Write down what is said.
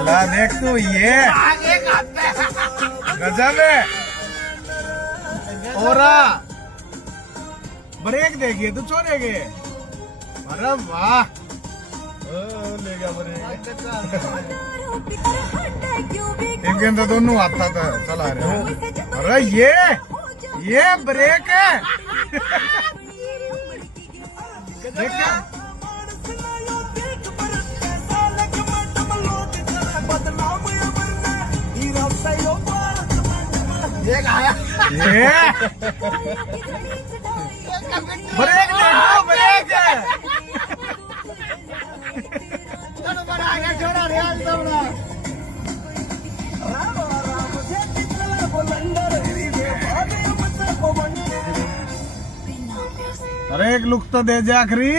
अल्लाह देख तू ये गजब है। ओरा ब्रेक देखिए तू छोड़ेगे। अरे वाह ले गया ब्रेक। एक दिन तो दोनों आता था चला रहे। अरे ये ब्रेक है। देख क्या ये ब्रेक देखो ब्रेक अरे एक लुक तो दे जा आखिरी।